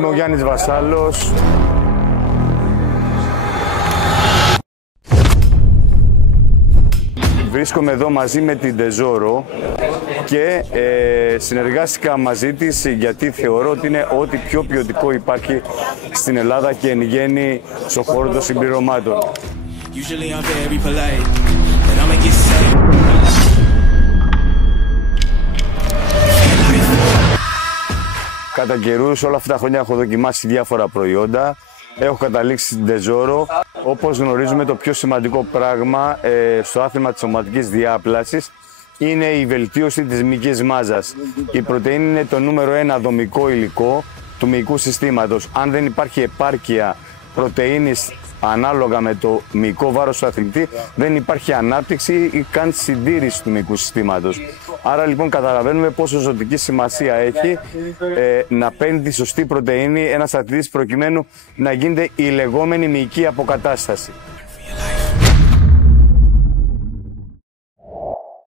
Είμαι ο Γιάννης Βασάλος. Βρίσκομαι εδώ μαζί με την Τεζόρο και συνεργάστηκα μαζί της γιατί θεωρώ ότι είναι ό,τι πιο ποιοτικό υπάρχει στην Ελλάδα και εν γέννη στον χώρο των συμπληρωμάτων. Κατά καιρούς, όλα αυτά τα χρόνια έχω δοκιμάσει διάφορα προϊόντα. Έχω καταλήξει στην Τεζόρο. Όπως γνωρίζουμε, το πιο σημαντικό πράγμα στο άθλημα της σωματικής διάπλασης είναι η βελτίωση της μυϊκής μάζας. Η πρωτεΐνη είναι το νούμερο 1 δομικό υλικό του μυϊκού συστήματος. Αν δεν υπάρχει επάρκεια πρωτεΐνης ανάλογα με το μυϊκό βάρος του αθλητή, δεν υπάρχει ανάπτυξη ή καν συντήρηση του μυϊκού συστήματος. Άρα λοιπόν καταλαβαίνουμε πόσο ζωτική σημασία έχει να παίρνει τη σωστή πρωτεΐνη ένας αθλητής προκειμένου να γίνεται η λεγόμενη μυϊκή αποκατάσταση.